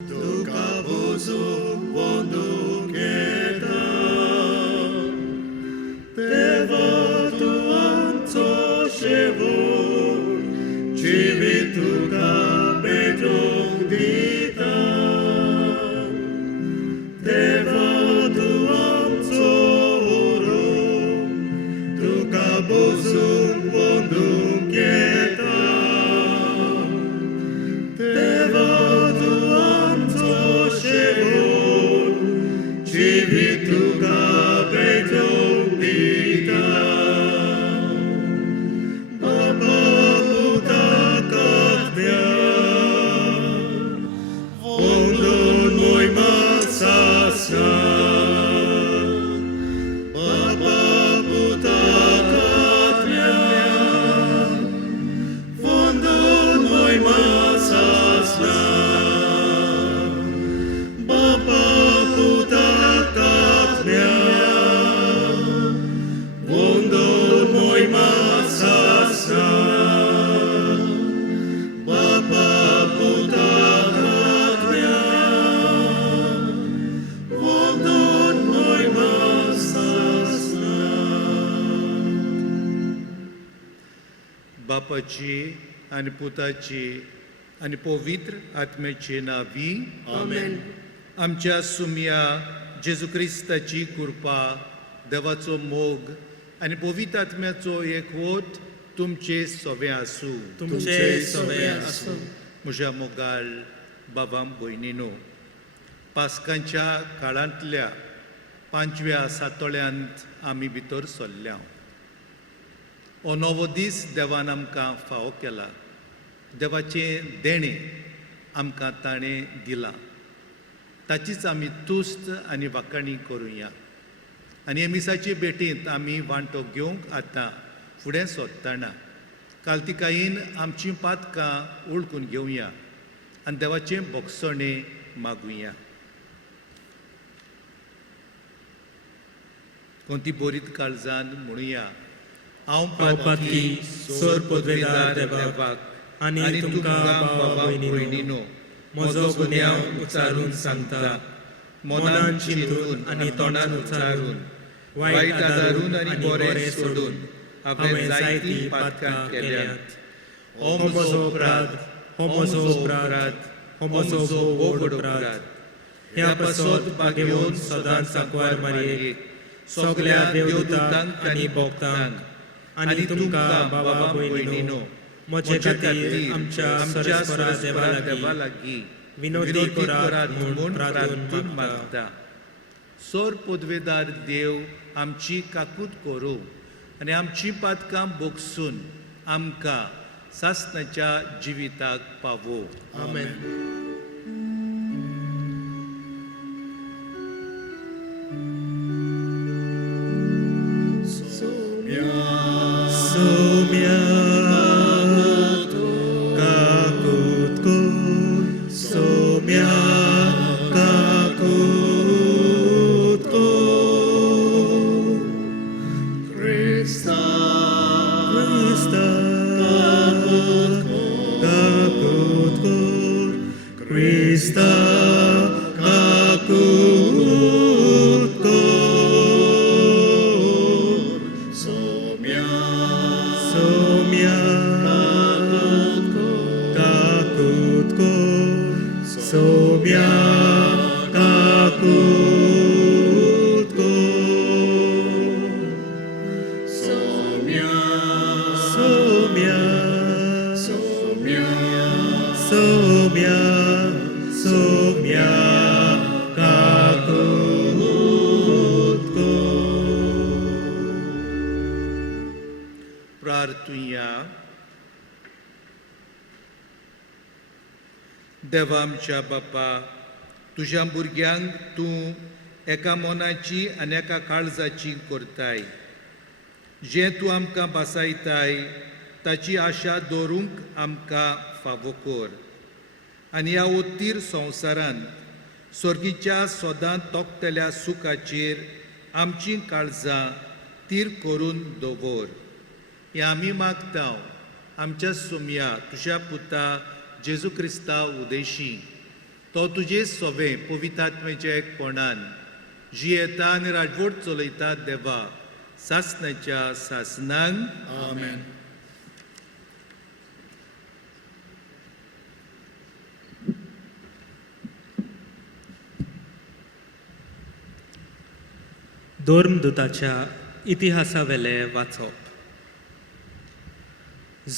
Tuka bozu wonduketa Teva tuanzo shevur Chivituka betong dita Teva tuanzo oro Tuka bozu wonduketa Teva Chivituka betong dita Baba Buddha katmya Ondon moy masasna Baba Buddha katmya Ondon moy masasna Baba Buddha katmya Ondon moy masasna Baba Buddha katmya Ondon moy masasna बापाची आणि पुताची आणि पवित्र आत्म्याचे नावी Amen. आमच्या सुम्या जेजू क्रिस्ताची कृपा देवाचो मोग आणि पवित्र आत्म्याचो एकवट तुमचे सवे आसूं तुमचे सवे आसूं म्हज्या मोगाल बाबां भयणीनो पास्कांच्या काळांतल्या 5व्या सातोळ्यांत आमी भितर सरल्या हो नवो दीस देवान आमकां फावो केला देवाचें देणें आमकां ताणें दिलां ताचीच आमी तुस्त आनी वाखाणी करुया आनी हे मिसाचे भेटेंत आमी वांटो घेवंक आतां फुडें सरतना काल्तिकायेन आमचीं पातकां ओळखून घेवया आनी देवाचें भोगसणें मागुया कोणती बोरीत काळजान म्हणुया हांव पावपाकी सोर पदवेदार देवाक आनी तुमकां भावा भयणीनो म्हजो गुन्यांव उच्चारून सांगता मनान चिंतून आनी तोंडान उच्चारून वायट आदारून आनी बरें सोडून हांवें जायतीं पातकां केल्यात हो म्हजो अपराध हो म्हजो अपराध हो म्हजो व्हड अपराध ह्या पासत बागेवून सदांच सांकवार मारयेक सगल्या देवदूतांक आनी भक्तांक आनी तुमकां भावा भयणीनो म्हजे खातीर आमच्या सरस्वरा देवा लागीं विनोदी करात म्हूण प्रार्थना मागता सोर पदवेदार देव आमची काकूट करूं आनी आमचीं पातकां भोगसून आमकां सासणाच्या जिविताक पावो आमेन. Somya kakut ko Somya kakut ko Krista kakut ko Krista kakut ko Somya kakut ko Somya kakut ko Somya kakut ko प्रार्थुया देवा आमच्या बापा तुज्या भुरग्यांक तूं एका मोनाची आनी एका काळजाची करताय जें तूं आमकां बासायताय ताची आशा दवरूंक आमकां फावो कर आनी ह्या ओत्तीर संवसारांत स्वर्गीच्या सोदां तोखतल्या सुखाचेर आमचीं काळजां तीर करून दवर हें आमी मागता आमच्या सुम्या तुज्या पुता जेजू क्रिस्ता उदेशी तो तुजे सोवे पवित्रात्मेच्या एकपणान जियेता आनी राजवट चलयता देवा सासणाच्या सासनांक Amen. धोर्मदुताच्या इतिहासावेले वाचप.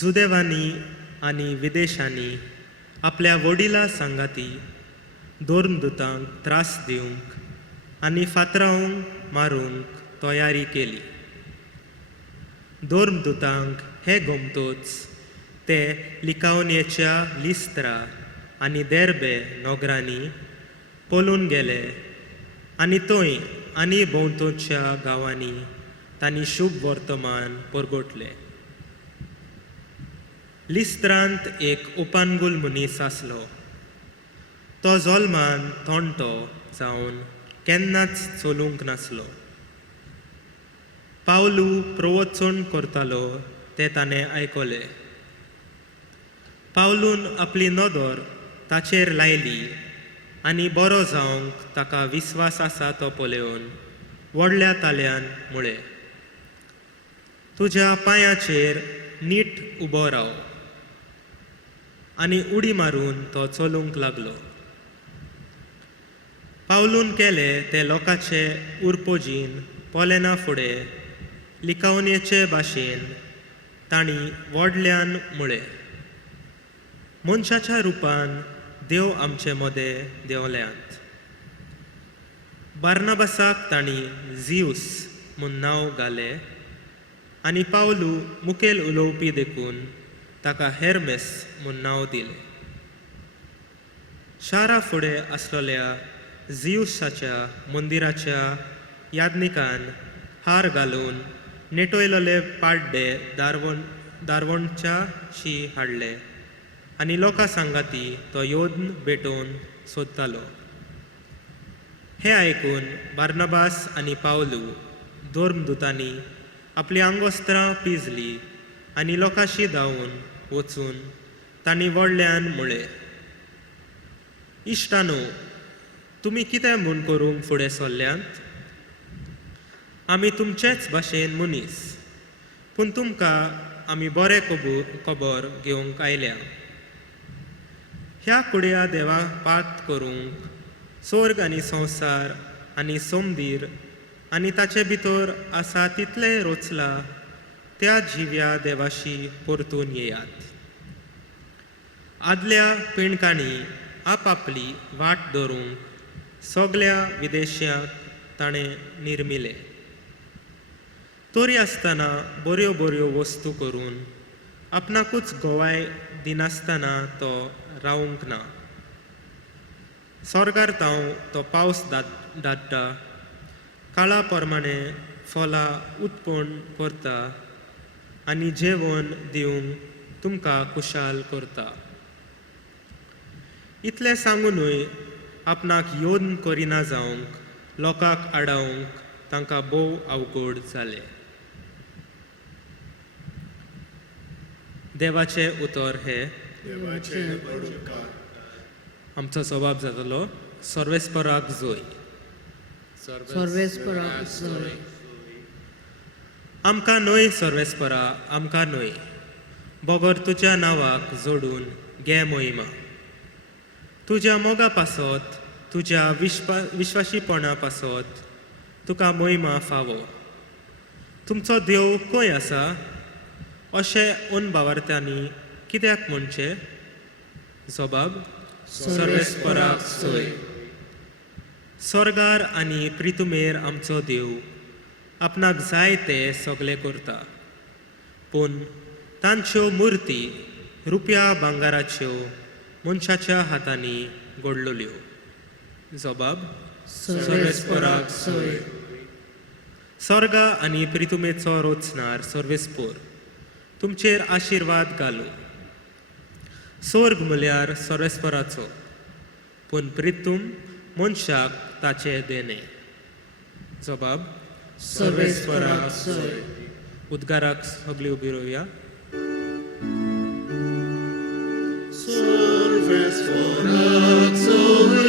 जुदेवांनी आनी विदेशांनी आपल्या वडिला सांगाती धोर्मदुतांक त्रास दिवंक आनी फातरावंक मारूंक तयारी केली. धोर्मदुतांक हे गमतूच ते लिकावनेच्या लिस्त्रा आनी देर्बे नोगरांनी पळून गेले आनी थंय आनी भोंवतणच्या गांवांनी तांणी शुभ वर्तमान परगटले. लिस्त्रांत एक उपानगुल मनीस आसलो. तो जल्मान थोंडो जावन केन्नाच चलूंक नासलो. पावलू प्रवचन करतालो ते ताणें आयकले. पावलून आपली नदर ताचेर लायली आनी बरो जावंक ताका विस्वास आसा तो पळोवन व्हडल्या ताल्ल्यान म्हळें, तुज्या पांयाचेर नीट उबो राव. आनी उडी मारून तो चलूंक लागलो. पावलून केले ते लोकाचे उर्पोजीन पोलेना फुडें लिकावनेचे भाशेन तांणी व्हडल्यान म्हळें, मनशाच्या रुपान देव आमचे मदें देंवल्यांत. बार्नाबासाक तांणी जिवस म्हूण नांव घालें आनी पावलू मुखेल उलोवपी देखून ताका हेर्मेस म्हूण नांव दिलें. शारा फुडें आसलेल्या जिवसाच्या मंदिराच्या यादनिकान हार घालून नेटोयलोले पाड्डे दारवणच्या शी हाडले आनी लोकां सांगाती तो येवन भेटोवन सोदतालो. हें आयकून बार्नाबास आनी पावलू धोर्मदुतांनी आपलीं आंगोस्त्रां पिजलीं आनी लोकांशी धांवून वचून तांणी व्हडल्यान म्हळें, इश्टानो, तुमी कितें म्हूण करूंक फुडें सरल्यांत? आमी तुमचेच भाशेन मनीस, पूण तुमकां आमी बरें खबर घेवंक आयल्या. ह्या कुड्या देवाक पात करूंक स्वर्ग आनी संवसार आनी समदीर आनी ताचे भितर आसा तितले रोचला त्या जिव्या देवाशी परतून येयात. आदल्या पिणकांनी आपआपली वाट धरूंक सगल्या विदेशांक ताणें निर्मिले. तरी आसतना बऱ्यो बऱ्यो वस्तू करून आपणाकूच गोवाय दिनासतना तो रावूंक ना. स्वर्गार तो पावस धाडटा, काळा प्रमाणे फळां उत्पन्न करता आनी जेवण दिवंक तुमकां खुशाल करता. इतलें सांगूनय आपणाक योन करिना जावंक लोकांक आडावंक तांकां भोव अवघड जालें. देवाचें उतर हें, देवाचे उपकार. आमचो स्वभाव जातलो सर्वेस्पराक जोय. सर्वेस्पराक जोय. आमकां न्हय सर्वेस्परा, आमकां न्हय, बोगर तुज्या नांवाक जोडून घे मोहिमा. तुज्या मोगा पासत, तुज्या विश्वासीपणा पासत तुका मोहिमा फावो. तुमचो देव खंय आसा अशें अनभावार्थ्यांनी कित्याक म्हणचे? जबाब, सर्वेस्पराक सोय. स्वर्गार आनी प्रितुमेर आमचो देव आपणाक जाय तें सगळें करता, पूण तांच्यो मुर्ती रुपया भांगाराच्यो मनशाच्या हातांनी घडलोल्यो. जबाब, सर्वेस्पराक सोय. स्वर्गा आनी प्रितुमेचो रोचणार सर्वेस्पोर तुमचेर आशिर्वाद घालूं. स्वर्ग म्हळ्यार सर्वेस्पराचो, पूण प्रितूम मनशाक ताचे देणे. जबाब, सर्वेस्पराक सोय. उद्गाराक सगळीं उबी रावया. सर्वेस्पराक सोय.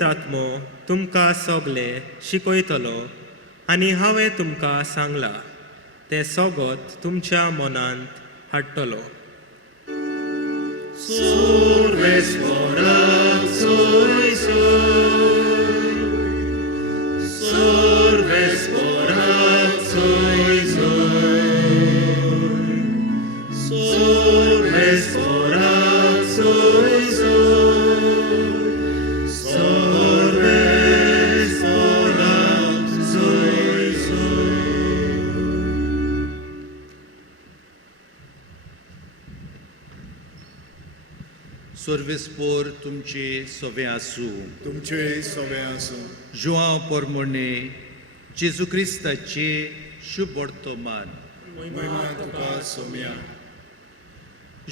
पवित्र आत्मो तुमकां सगळे शिकयतलो आनी हांवें तुमकां सांगलां तें सगळें तुमच्या मनांत हाडटलो. Sorves forat soy soy. Sorves forat soy soy. Sorves forat soy soy. Sorves forat soy soy. सर्वेस्पोर तुमचे सोवे आसूं. तुमचे सवे आसूं. जुआंव पोरमोणे जेजू क्रिस्ताचे शुभ वर्तमान. महिमा तुका सोम्या.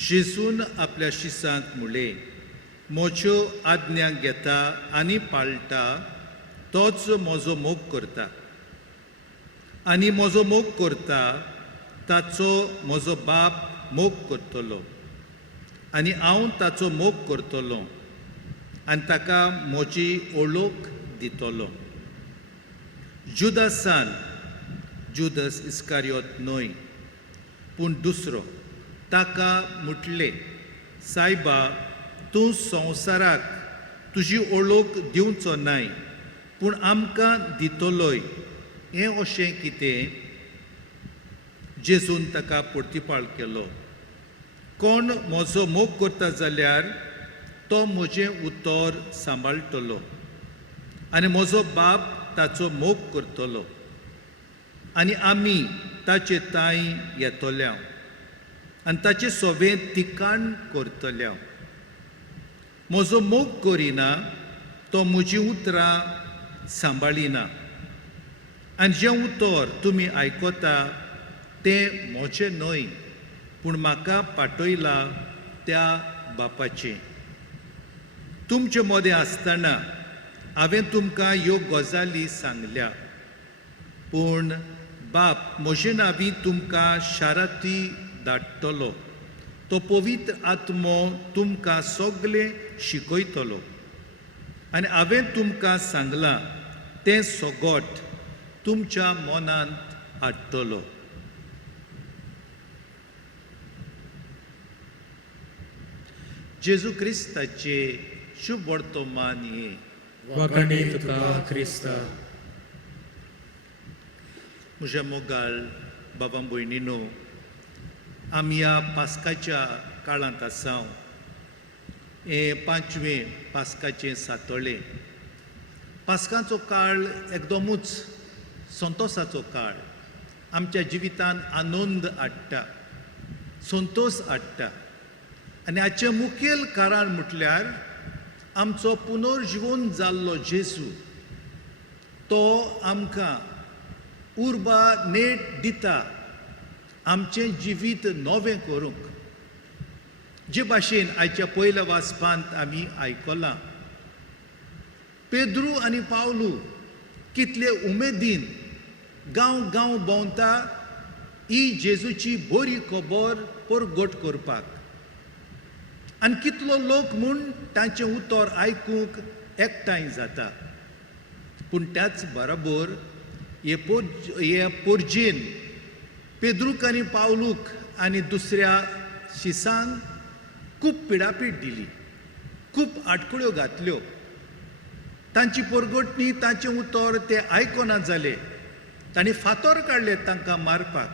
जेजून आपल्या शिसांक म्हणले, म्हज्यो आज्ञा घेता आनी पाळटा तोच म्हजो मोग करता. आनी म्हजो मोग करता ताचो म्हजो बाप मोग करतलो. आनी हांव ताचो मोग करतलों आनी ताका म्हजी ओळख दितलो. जुदासान, जुदस इस्कारियोत न्हय पूण दुसरो, ताका म्हटले, सायबा, तूं संवसाराक तुजी ओळख दिवचो नाय पूण आमकां दितलोय. हें अशें कितें? जेजून ताका परतिपाळ केलो, कोण म्हजो मोग करता जाल्यार तो म्हजें उतर सांबाळटलो आनी म्हजो बाप ताचो मोग करतलो आनी आमी ताचे ताई येतल्या आनी ताचे सोबें तिकाण करतल्या. म्हजो मोग करिना तो म्हजीं उतरां सांबाळिना आनी जें उतर तुमी आयकता तें म्हजें न्हय पूण म्हाका पाठयला त्या बापाचें. तुमचे मदें आसतना हांवें तुमकां ह्यो गजाली सांगल्या, पूण बाप म्हजे नांवी तुमकां शाराती धाडटलो. तो पवित्र आत्मो तुमकां सगळें शिकयतलो आनी हांवें तुमकां सांगलां तें सगोट तुमच्या मनांत हाडटलो. जेजू क्रिस्ताचे शुभ वर्तमान हे. वखणी तुका क्रिस्ता. म्हज्या मोगाळ बाबा भयणीनो, आमी ह्या पास्काच्या काळांत आसां. हें 5वें पास्काचें सातोळें. पास्काचो काळ एकदमूच संतोशाचो काळ. आमच्या जिवितांत आनंद हाडटा, संतोश हाडटा. आनी हाचें मुखेल कारण म्हटल्यार आमचो पुनर्जीवन जाल्लो जेजू. तो आमकां उर्बा नेट दिता आमचें जिवीत नवें करूंक. जे भाशेन आयच्या पयल्या वाचपांत आमी आयकलां, पेद्रू आनी पावलू कितले उमेदीन गांव गांव भोंवता ही जेजूची बरी खबर परगट करपाक. आनी कितलो लोक म्हूण तांचें उतर आयकूंक एकठांय जाता. पूण त्याच बरोबर हे पोरजेन पेद्रूक आनी पावलूक आनी दुसऱ्या शिसांक खूब पिडापीड दिली, खूब आडकुळ्यो घातल्यो. तांची परगटणी, तांचें उतर ते आयकना जाले. तांणी फातर काडले तांकां मारपाक.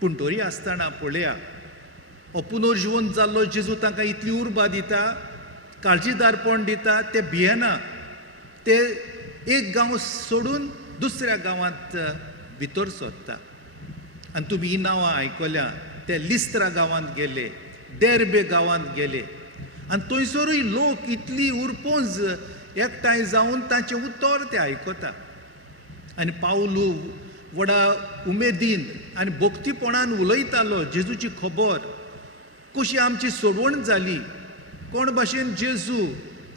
पूण तरी आसतना पळया, हो पुनर्जीवन जाल्लो जेजू तांकां इतली उर्बा दिता, काळजीदारपण दिता. ते भियेना. ते एक गांव सोडून दुसऱ्या गांवांत भितर सरता. आनी तुमी ही नांवां आयकल्या. ते लिस्त्रा गांवांत गेले, देर्बे गांवांत गेले आनी थंयसरूय लोक इतली उरपोंज एकठांय जावन तांचें उतर ते आयकता. आनी पावलू व्हडा उमेदीन आनी भक्तीपणान उलयतालो जेजूची खबर, कशी आमची सोडवण जाली, कोण भाशेन जेजू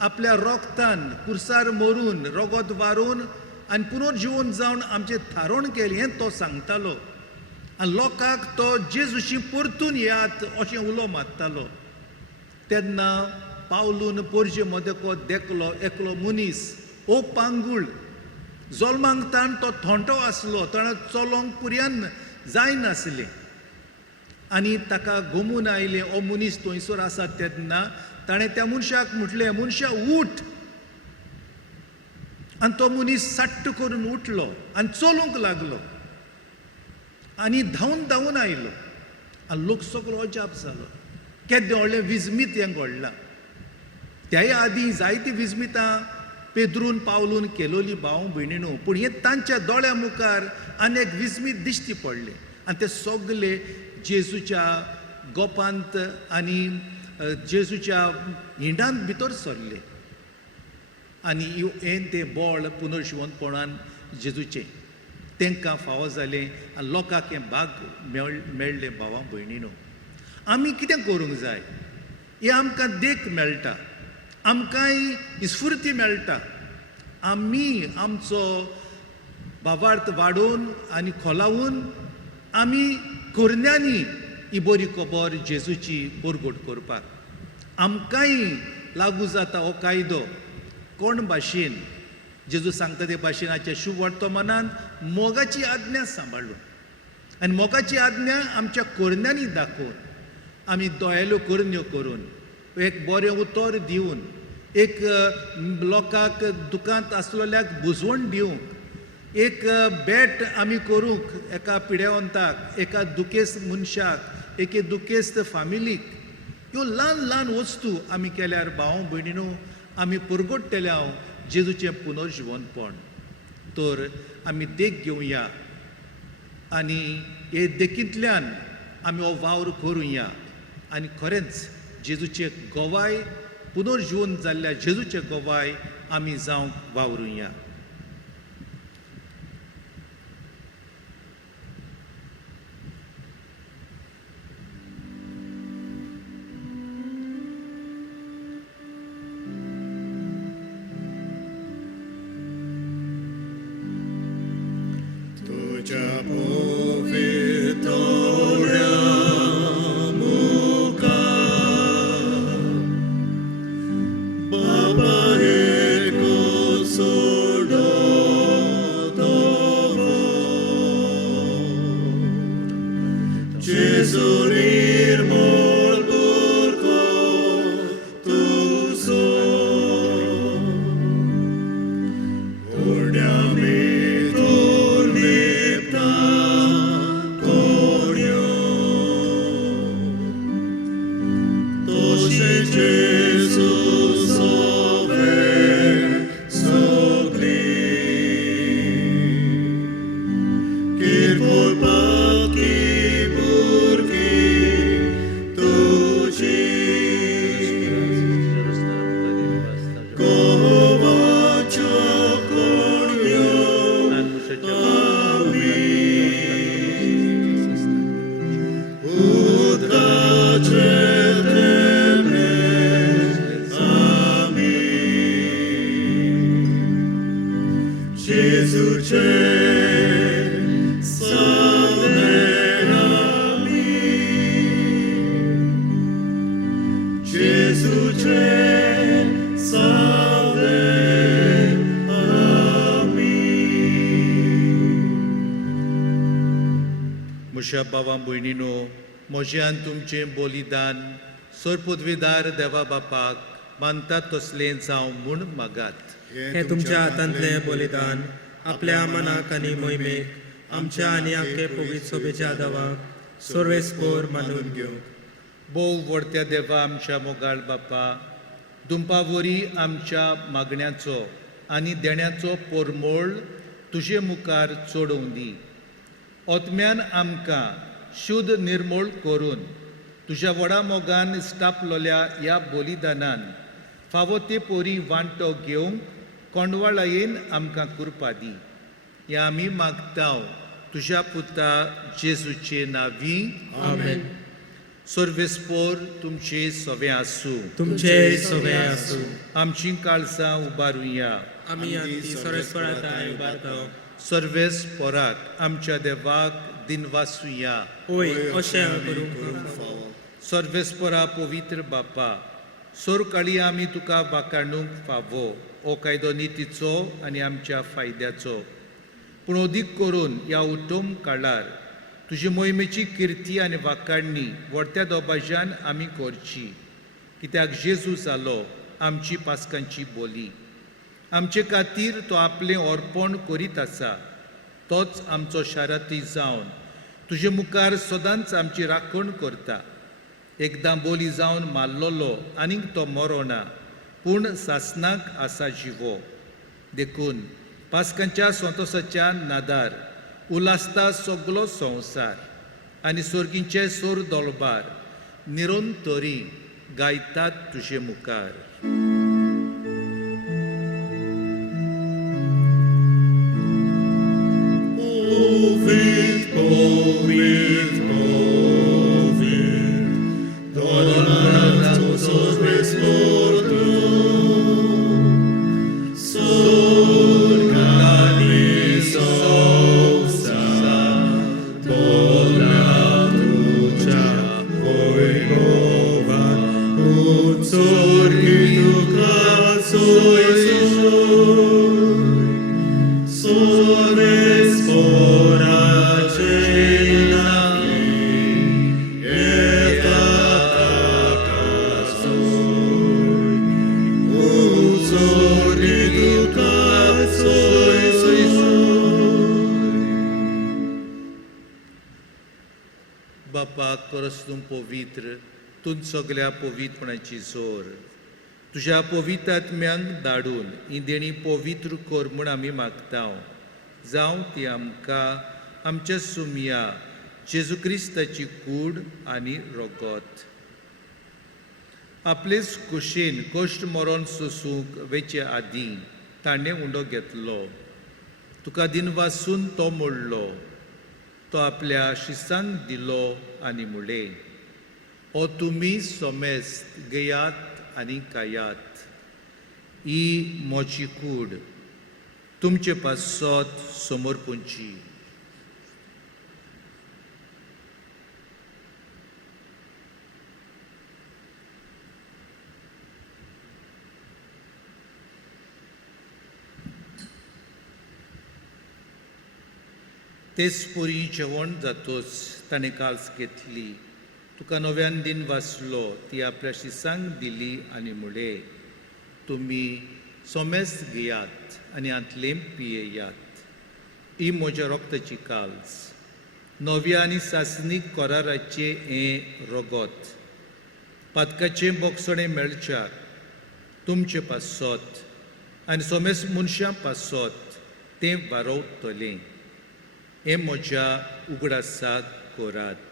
आपल्या रोगतान कुर्सार मरून, रगत वारून आनी पुनर्जीवन जावन आमचें थारोण केलें हें तो सांगतालो. आनी लोकांक तो जेजूशी परतून येयात अशें उलो मारतालो. तेन्ना पावलून पोरजे मदेको देखलो एकलो मनीस ओ पांगूळ जल्मांक ताण तो थोंटो आसलो ताणें चलोंक पुर्यान जायनासलें आनी ताका घुमून आयलें ओ मनीस थंयसर आसा तेन्ना ताणें त्या मनशाक म्हटलें मनशा उठ आनी तो मनीस सट्ट करून उठलो आनी चलूंक लागलो आनी धांवन आयलो आनी लोक सगळो अजाप जालो केदें व्हडलें विजमीत हें घडलां त्याय आदीं जायतीं विजमितां पेद्रून पावलून केलोली भाव भयणीनो पूण हें तांच्या दोळ्या मुखार आनीक विजमीत दिश्टी पडलें आनी ते सगळे जेजूच्या गोपांत आनी जेजूच्या हिंडांत भितर सरले आनी हें तें बळ पुनर्जीवनपणान जेजूचें तांकां फावो जालें आनी लोकांक हें भाग मेळ्ळें भावां भयणीनो आमी कितें करूंक जाय हें आमकां देख मेळटा आमकांय इस्फुर्ती मेळटा आमी आमचो भावार्थ वाडोवन आनी खोलावून आमी कुरण्यांनी ही बरी खबर जेजूची परगट करपाक आमकांय लागू जाता हो कायदो कोण भाशेन जेजू सांगता ते भाशेनाच्या शुभ वर्तमानांत मोगाची आज्ञा सांबाळून आनी मोगाची आज्ञा आमच्या कुरण्यांनी दाखोवन आमी दोळेल्यो कुरण्यो करून एक बरें उतर दिवन एक लोकांक दुखांत आसलेल्याक बुजवण दिवंक एक भेट आमी करूंक एका पिडेवंताक एका दुखेस्त मनशाक एके दुखेस्त फामिलीक ह्यो ल्हान ल्हान वस्तू आमी केल्यार भाव भयणीनो आमी परगट्टल्या जेजूचें पुनर्जीवनपण तर आमी देख घेवया आनी हे देखींतल्यान आमी हो वावर करुया आनी खरेंच जेजूचें गोवाय पुनर्जीवन जाल्ल्या जेजूचें गोवाय आमी जावंक वावरुया तुझ्या पवित्रोड्या मुखार बाबा एको सोडो दोवो जेजू निर्मळ बुरको तुजो ओड्या भितर लिपता कोड्यो तोशें जेजू सोवे सगळी किरकोळपाकी भुरगीं तुजी गोवाच्यो कोणयो उदकाचे तेंबे आमी जेजूचे सगळे आमी जेजूचे सगळे आमी म्हज्या भावां भयणीनो म्हज्यान तुमचें बलिदान सरपदवीदार देवा बापाक मानतात तसलें जावं म्हूण मागात हे तुमच्या हातांतलें बलिदान आपल्या मनाक आनी मोहिमेक आमच्या आनी आख्खे पवित्र सोबेच्या देवाक सर्वेस्पोर मानून घेवंक भोव व्हडत्या देवा आमच्या मोगाळ बापा दुंपावरी आमच्या मागण्याचो आनी देण्याचो परमोळ तुजे मुखार चोडोवं दी ओतम्यान आमकां शुद्ध निर्मळ करून तुज्या व्हडा मोगान स्थापलोल्या ह्या बलिदानान फावो ते पोरी वांटो घेवंक कोंडवाळायेन आमकां कुरपा दी हें आमी मागतांव तुज्या पुता जेजूचे नांवी आमेन. सर्वेस्पोर तुमचे सवे आसूं तुमचे सवे आसूं आमची काळजां उबारुया आमी आनी सर्वेस्पराताय उबारताव सर्वेस्पोराक आमच्या देवाक दिनवासुया ओय अशें करूंक फावो सर्वेस्पोरा पवित्र बापा सोर काळी आमी तुका वाखाणूंक फावो हो कायदो नितीचो आनी आमच्या फायद्याचो. पूण अदीक करून ह्या उत्तम काळार तुजी मोहिमेची किर्ती आनी वाखाणणी व्हडत्या दोबाज्यान आमी करची, कित्याक जेजू जालो आमची पासकांची बोली. आमचे खातीर तो आपलें अर्पण करीत आसा. तोच आमचो शाराती जावन तुजे मुखार सदांच आमची राखण करता. एकदां बोली जावन मारलोलो आनीक तो मरोना, पूण सासनाक आसा जिवो. देखून पासकांच्या संतोसाच्या नादार उलासता सगलो संवसार आनी सर्गींचे सोर दोळबार निरंतरी गायतात तुजे मुखार. Povit, povit, povit, donatus orbis mortum, surganis ausa, dona trucia, voigovan, ut sorgitu casoi Soles fora cena et atacasoi, ut sorgiducasoi. बापा करस तूं पवित्र, तूं सगल्या पवित्रपणाची जोर. तुज्या पवित्र आत्म्यांक धाडून ही देणी पवित्र कर म्हूण आमी मागतांव. जावं ती आमकां आमच्या सुमया जेजू क्रिस्ताची कूड आनी रोगोत. आपलेच कुशीन कश्ट मरण सोसूंक वेचे आदीं ताणें उंडो घेतलो. तुका दिनवासून तो मोडलो. तो आपल्या शिसांक दिलो आनी म्हणलें, ओ तुमी सोमेस्त घेयात आनी कायात. ही मोची कूड तुमचे पासत समर्पूंची. तेच पोरी जेवण जातोच ताणें काल्स घेतली. तुका नव्यान दिन वाचलो, ती आपल्या शिसांक दिली आनी म्हणलें, तुमी सोमेस्त घेयात आनी आंतलें पियेयात. ही म्हज्या रोगताची काल्स. नव्या आनी सासनीक कराराचे हें रोगोत. पातकाचें बोगसणें मेळच्याक तुमचे पासत आनी सोमेस्त मनशां पासत तें वारोवतलें. हें म्हज्या उगडासाक करात.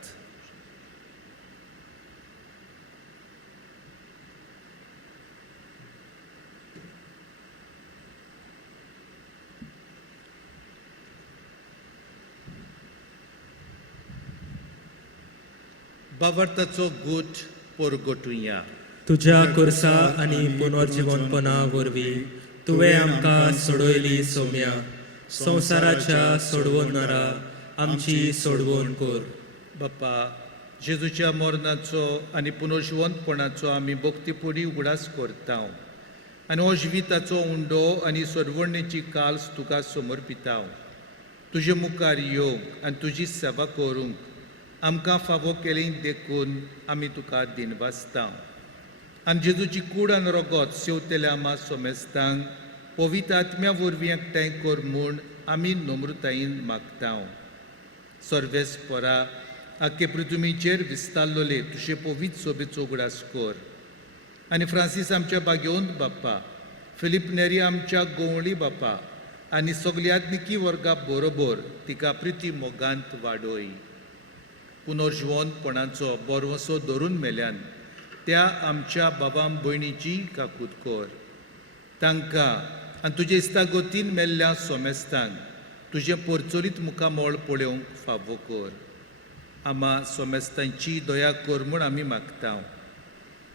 भावार्थाचो गूट परगटुया. तुज्या कुर्सा आनी पुनर्जीवनपणा वरवीं तुवें आमकां सोडयली सोम्या. संवसाराच्या सोडवणारा आमची सोडवण कर. बापा, जेजूच्या मरणाचो आनी पुनर्जीवनपणाचो आमी भक्तीपोडी उगडास करतांव आनी हो जिविताचो उंडो आनी सोडवणेची काल्स तुका समर्पितांव. तुजे मुखार येवंक आनी तुजी सेवा करूंक आमकां फावो केली देखून आमी तुका दिनवासतांव. आनी जेजूची कूड आनी रोगोत सेवतेल्या आमा सोमेस्तांक पवित्र आत्म्या वरवीं एकठांय कर म्हूण आमी नम्रतायेन मागतांव. सर्वेस्परा आख्खे पृथ्वीचेर विस्तारलोले तुजे पवित्र सोबेचो उगडास कर. आनी फ्रांसीस आमच्या बागेवंत बापा, फिलीप नेरी आमच्या गोवळी बापा आनी सगल्या आत्मिकी वर्गा बरोबर तिका प्रिती मोगांत वाडोय. पुनर्जीवनपणाचो बोरवसो धरून मेल्यान त्या आमच्या बाबां भयणीची काकूत कर. तांकां आनी तुजे इस्तागोतीन मेल्ल्या सोमेस्तांक तुजें परचोलीत मुखामोळ पळोवंक फावो कर. आमा सोमेस्तांची दया कर म्हूण आमी मागतांव.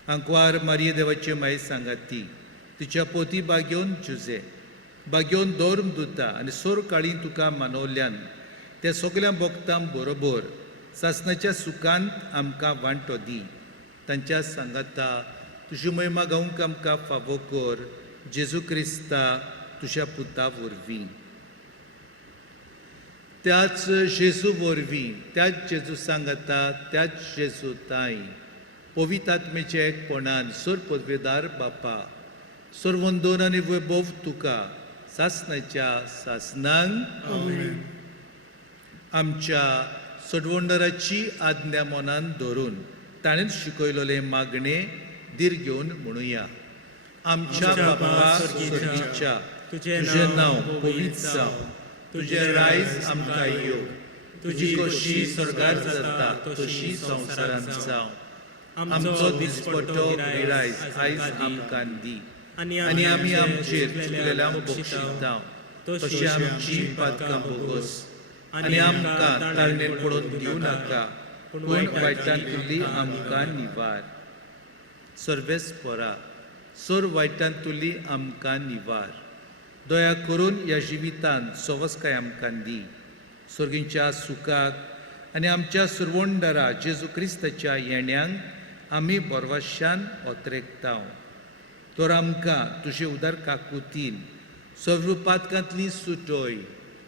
आंकवार मारिये देवाचे माये सांगाती, तिच्या पोती बागेवन जुजे, बागेवन दोर्म दुता आनी सोर काळी तुका मानवल्यान त्या सगल्या भक्तां बरोबर सासणाच्या सुखांत आमकां वांटो दी. तांच्या सांगाता तुजी महिमा गावंक आमकां फावो कर जेजू क्रिस्ता तुज्या पुता वरवीं. त्याच जेजू वरवीं, त्याच जेजू सांगाता, त्याच जेजू ताई पवित्र आत्मेच्या एकपणान सोर पदवेदार बापा, सोर वंदन आनी वैभव तुका सासणाच्या सासणांक आमच्या सडवंडराची आज्ञा मनान धरून ताणें शिकयलोले मागणे दीर घेवन म्हणुया. आमच्या बापा स्वर्गीच्या, तुजें नांव पवित्र जावं, तुजें रायज आमकां येवं, तुजी कशी स्वर्गार जाता तशी संवसारांत जावं. आमचो दिसपट्टो गिरायज आयज आमकां दी, आनी आमी आमचेर चुकलेल्यांक बक्षिता तशी आमची पातकां बोगस, आनी आमकां तारणेर पडोवन दिवं नाका, पूण वायटांतली आमकां निवार. सर्वेस्परा, सोर वायटांतली आमकां निवार. दया करून ह्या जिवितांत सवस्काय आमकां दी. स्वर्गीच्या सुखाक आनी आमच्या सुरवंडरा जेजू क्रिस्ताच्या येण्याक आमी बोरवाश्यान ओतरेकताव. तर आमकां तुजे उदार काकुतीन सर्व पातकांतली सुटोय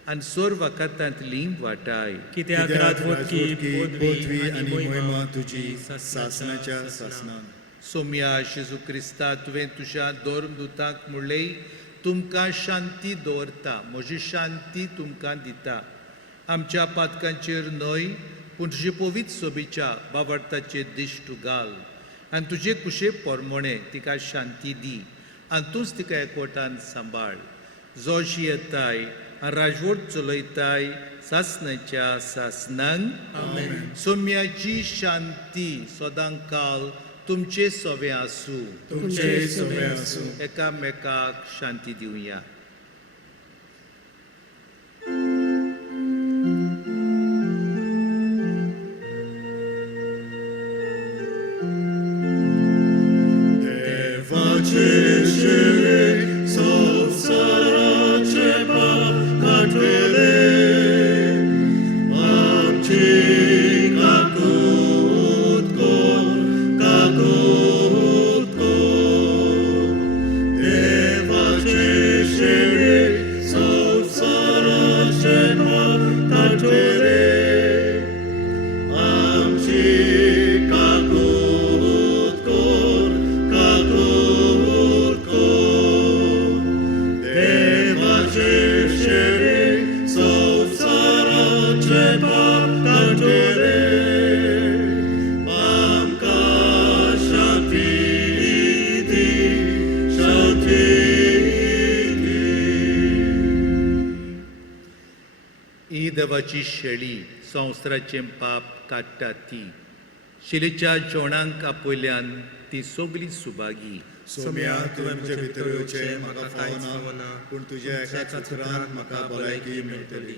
आनी सोर वाकातांतली वाटाय. कित्याक राजवटकी पदवी आनी महिमा तुजी सासणाच्या सासणान. सोम्या जेजू क्रिस्ता तुवें तुज्या दोरदूतांक म्हणलें, तुमकां शांती दवरता, म्हजी शांती तुमकां दिता. आमच्या पातकांचेर न्हय पूण तुजे पवित्र सोबीच्या बाबर्ताचेर दिश्ट घाल, आनी तुजे कुशे पोरमोणे तिका शांती दी, आनी तूंच तिका एकवटान सांबाळ. जोशी येताय आनी राजवट चलयताय सासणाच्या सासणांक. सोम्याची शांती सदां काल तुमचे सोवे आसूं. तुमचे सोवे आसूं. एकामेकाक शांती दिवया. देवाचे शेळे संवसाराचे काटले, आमची काकूत कोर, काकूत कोर. देवाचे शेळे संवसाराचे काटले, आमची काकूत कोर, काकूत कोर. देवाचे शेळे संवसाराचे काटले, आमकां शांती दी, शांती दी. ही देवाची शेळी संवसाराचें पाप काडटा ती. शेळीच्या जेवणांक आपयल्यान ती सगळी सुभागी. सोम्या तुवें म्हजे भितर येवचें म्हाका फावना, पूण तुज्या एकाच उतरान म्हाका भलायकी मेळटली.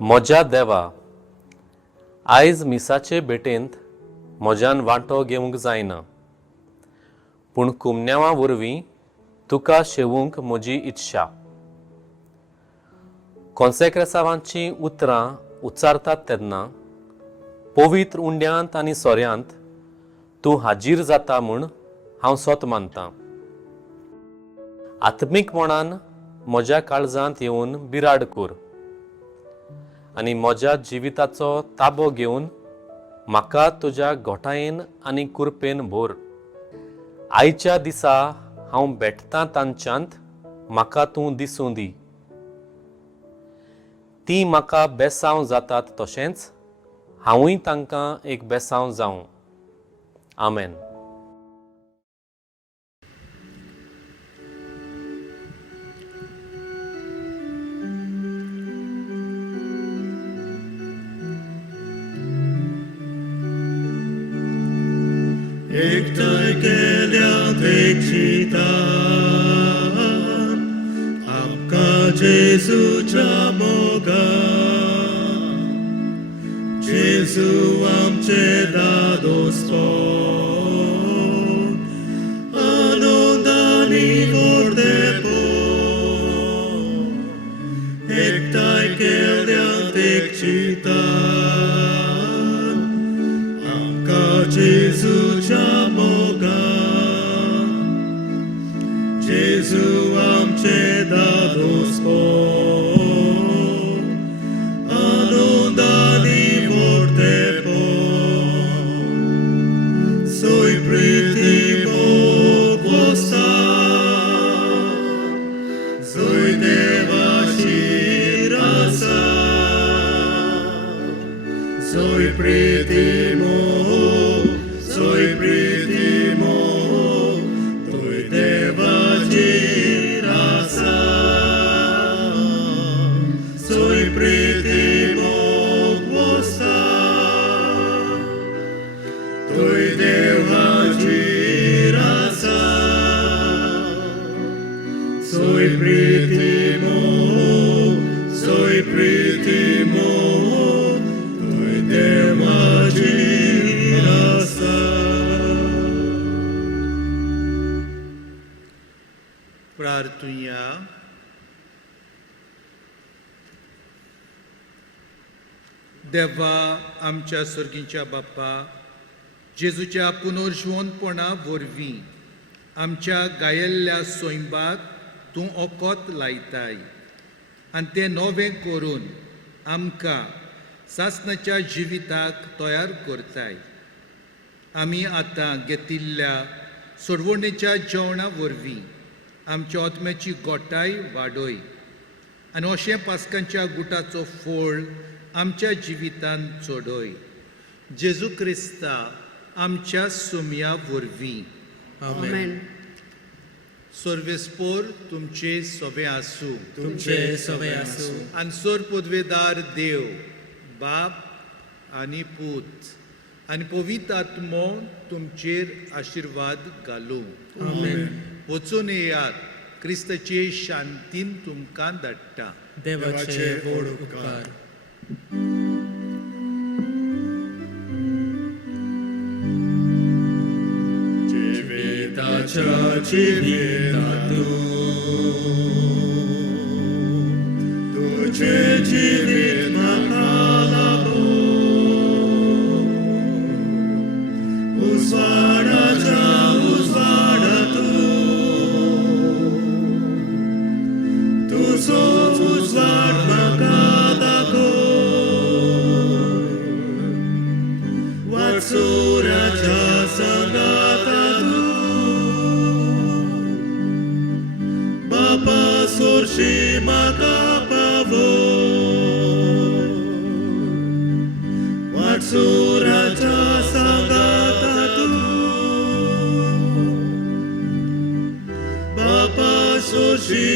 म्हज्या देवा, आयज मिसाचे भेटेंत म्हज्यान वांटो घेवंक जायना, पूण कुमन्यावां वरवीं तुका शेवूंक म्हजी इत्सा. कॉन्सेक्रेसांवांचीं उतरां उच्चारतात तेन्ना पवित्र उंड्यांत आनी सोऱ्यांत तूं हाजीर जाता म्हूण हांव सोत मानतां. आत्मीकपणान म्हज्या काळजांत येवन बिराड कर आनी म्हज्या जिविताचो ताबो घेवन म्हाका तुज्या घोटायेन आनी कुरपेन भर. आयच्या दिसा हांव भेटतां तांच्यांत म्हाका तूं दिसूं दी. तीं म्हाका बेसांव जातात तशेंच हांवूय तांकां एक बेसांव जावं. आमेन. एकठांय केल्यात एक चितान, आमकां जेजूच्या मोगान. जेजू आमचे दादोस्पण, आनंदानी वर्देपण. एकठांय केल्यात एक चितान, प्रीतीमो सोय प्रीतीमो तुय देवाची रासा सोय प्रीतीमो वोसा तुय देवाची रासा सोय प्रीतीमो सोय प्रीतीमो तुय देवाची रासा. प्रार्थुया. देवा आमच्या सर्गीच्या बाप्पा, जेजूच्या पुनर्जीवनपणा वरवीं आमच्या गायल्ल्या सोयंबाक तूं ओकोत लायताय आनी तें नवें करून आमकां सासणाच्या जिविताक तयार करताय. आमी आतां घेतिल्ल्या सोडवणेच्या जेवणा वरवीं आमच्या आत्म्याची गोठाय वाडय आनी अशें पास्कांच्या गुटाचो फळ आमच्या जिवितांत चडय. जेजू क्रिस्ता आमच्या सुमया वरवीं. आमेन. सर्वेस्पोर तुमचे सोबे आसूं. तुमचे सवय आसूं. आनी सोर पदवेदार देव बाप आनी पूत आनी पवित्र आत्मो तुमचेर आशिर्वाद घालूं. आमेन. वचून येयात, क्रिस्ताचे शांतीन तुमकां धाडटा. देवाचे व्हड उपकार. जिविताच्या जिवितातूं तुझे जिवीत म्हाका लाभो उजवाडाच्या उजवाडातूं तुजो उजवाड म्हाका दाखय वाचुराच्या संगातातूं बापा सोरशी म्हाका पावो वाचुराच्या संगातातूं बापा सोरशी